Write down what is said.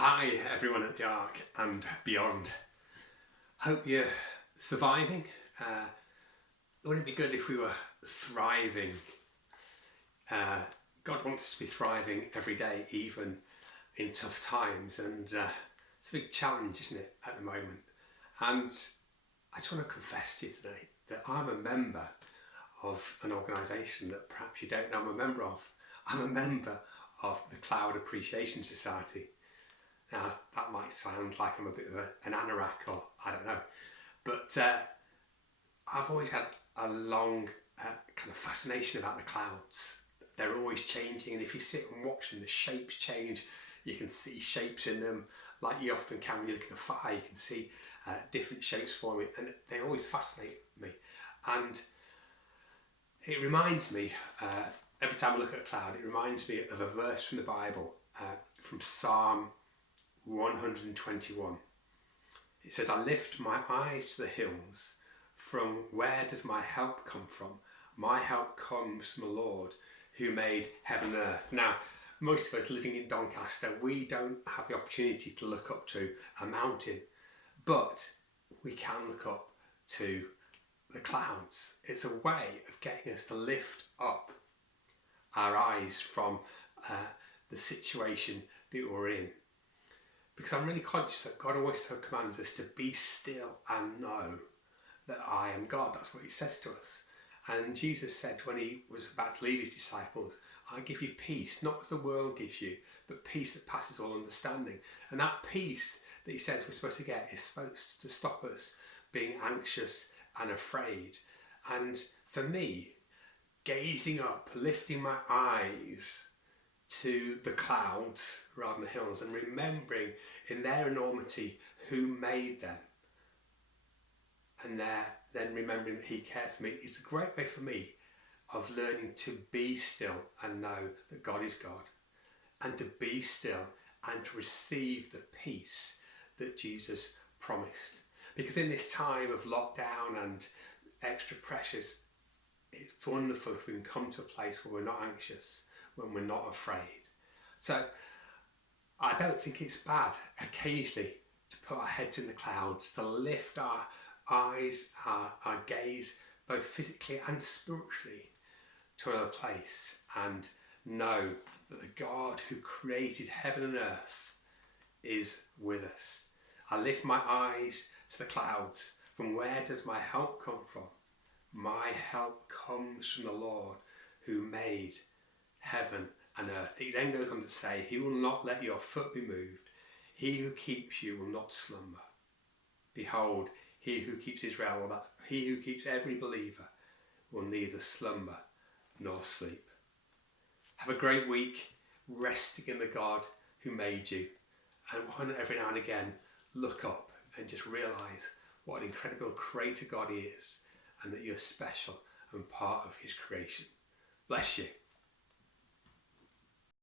Hi everyone at the Ark and beyond. Hope you're surviving. Wouldn't it be good if we were thriving? God wants us to be thriving every day, even in tough times, and it's a big challenge, isn't it, at the moment? And I just want to confess to you today that I'm a member of an organisation that perhaps you don't know I'm a member of. I'm a member of the Cloud Appreciation Society. Now, that might sound like I'm a bit of an anorak, or I don't know, but I've always had a long kind of fascination about the clouds. They're always changing, and if you sit and watch them, the shapes change. You can see shapes in them, like you often can when you look at a fire. You can see different shapes forming, and they always fascinate me. And it reminds me, every time I look at a cloud, it reminds me of a verse from the Bible, from Psalm 121. It says, I lift my eyes to the hills. From where does my help come from? My help comes from the Lord who made heaven and earth. Now, most of us living in Doncaster, we don't have the opportunity to look up to a mountain, but we can look up to the clouds. It's a way of getting us to lift up our eyes from the situation that we're in. Because I'm really conscious that God always commands us to be still and know that I am God. That's what he says to us. And Jesus said when he was about to leave his disciples, I give you peace, not as the world gives you, but peace that passes all understanding. And that peace that he says we're supposed to get is supposed to stop us being anxious and afraid. And for me, gazing up, lifting my eyes to the clouds rather than the hills, and remembering in their enormity who made them, and then remembering that he cares for me, is a great way for me of learning to be still and know that God is God, and to be still and to receive the peace that Jesus promised. Because in this time of lockdown and extra pressures, it's wonderful if we can come to a place where we're not anxious, when we're not afraid. So I don't think it's bad occasionally to put our heads in the clouds, to lift our eyes, our gaze, both physically and spiritually, to another place, and know that the God who created heaven and earth is with us. I lift my eyes to the clouds. From where does my help come from? My help comes from the Lord who made heaven and earth. He then goes on to say, he will not let your foot be moved. He who keeps you will not slumber. Behold, he who keeps Israel, well, that's he who keeps every believer, will neither slumber nor sleep. Have a great week resting in the God who made you. And every now and again, look up and just realise what an incredible creator God he is, and that you're special and part of his creation. Bless you.